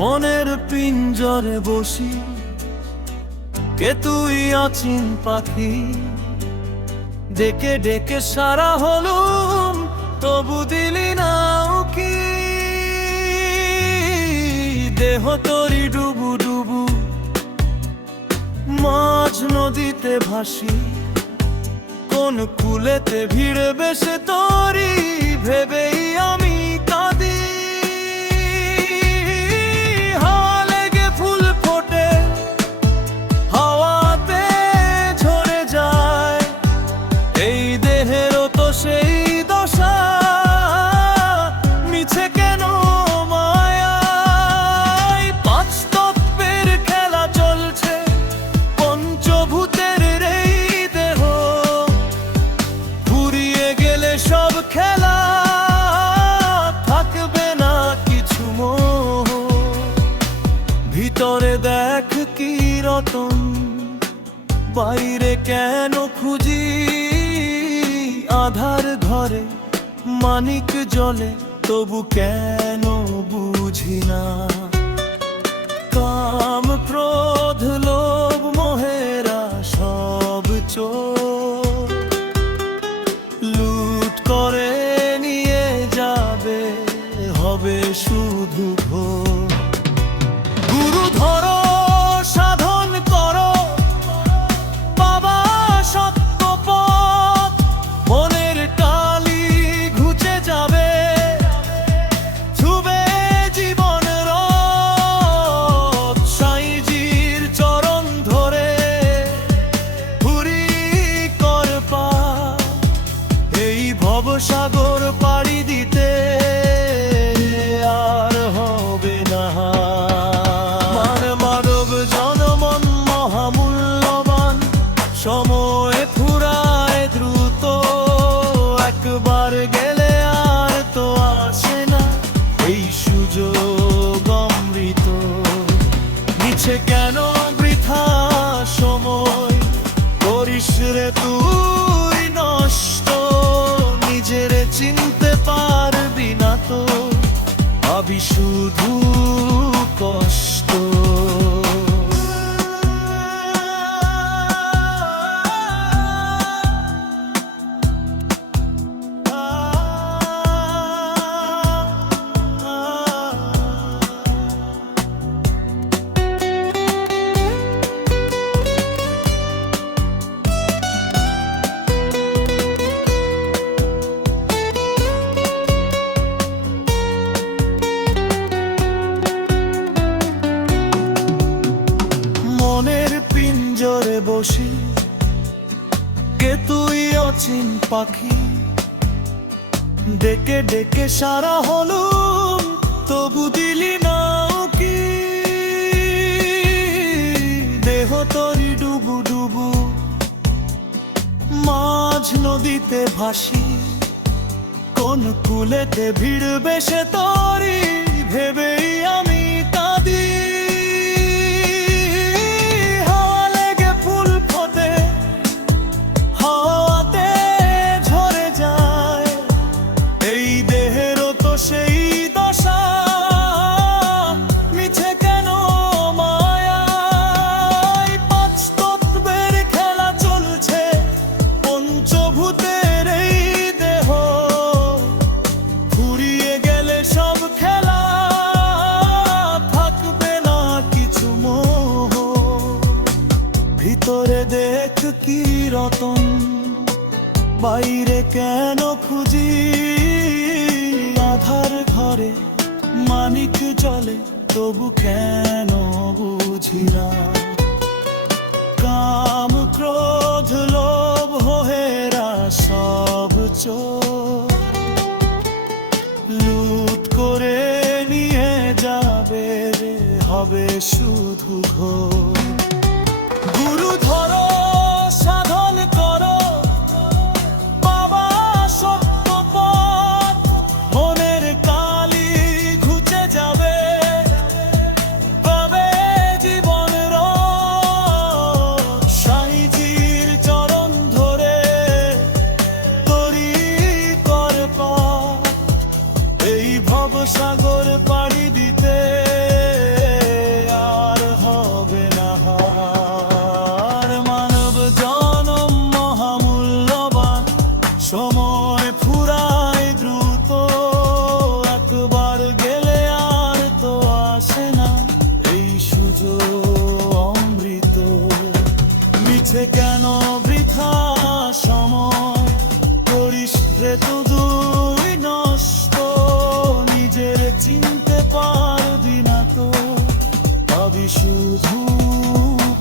মনের পিঞ্জরে বসি, কে তুই অচিন পাখি। ডেকে ডেকে সারা হলুম, তবু দিলি না উকি। দেহ তরি ডুবু ডুবু, মাঝ নদীতে ভাসি। কোন কুলেতে ভিড় বেশে তরি, ভেবেই আমি কাঁদি। হাওয়া লেগে ফুল ফোটে, হাওয়াতে ঝরে যায়। এই দেহেরও তো সেই দশা, মিছে কেন মায়ায়। পাঁচ তত্ত্বের খেলা চলছে, পঞ্চভূতের এই দেহ। ফুরিয়ে গেলে সব খেলা, থাকবে না কিছু মোহ। ভিতরে দেখ কি রতন, বাইরে কেন খুঁজি। আধার ঘরে মানিক জ্বলে, তবু কেন বুঝি না। কাম ক্রোধ লোভ মোহেরা সব চোর, লুট করে নিয়ে যাবে, হবে শুধু ভোর। গুরু ধরো, সাধন করো, বাবা সত্য পথ। মনের কালি ঘুচে যাবে, ছুবে জীবন রথ। সাইজির চরণ ধরে ঘুরি কর পার, এই ভবসাগর পাড়ি দিতে আর হবে না। মান মানব জনমন মহামূল্যবান, সময় ফুরায় দ্রুত। একবার গেলে আর তো আসে না, এই সুযোগ অমৃত। নিচে কেন বৃথা সময়, করিস রে তুই নষ্ট। নিজের চিনতে পারবি না তো, ভাবি শুধু কষ্ট। মনের পিঞ্জরে বসি, কে তুই অচিন পাখি। ডেকে ডেকে সারা হলুম, তবু দিলি না উকি। দেহ তরি ডুবু ডুবু, মাঝ নদীতে ভাসি। কোন কুলেতে ভিড় বেশে তরি, ভেবেই আমি কাঁদি। হাওয়া লেগে ফুল ফোটে, হাওয়াতে ঝরে যায়। এই দেহেরও তো সেই দশা, মিছে কেন মায়ায়। পাঁচ তত্ত্বের খেলা চলছে, পঞ্চভূতের এই দেহ। ফুরিয়ে গেলে সব খেলা, থাকবে না কিছু মোহ। ভিতরে দেখ কি রতন, বাইরে কেন খুঁজি। আধার ঘরে মানিক জ্বলে, তবু কেন বুঝি না। কাম ক্রোধ লোভ মোহেরা সব চোর, লুট করে নিয়ে যাবে, হবে শুধু ঘোর। গুরু ধরো, সাধন করো, বাবা সত্য পথ। মনের কালি ঘুচে যাবে, পাবে জীবন রথ। সাইজির চরণ ধরে তরি কর পার, এই ভবসাগর পাড়ি দিতে শুধু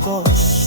কষ্ট।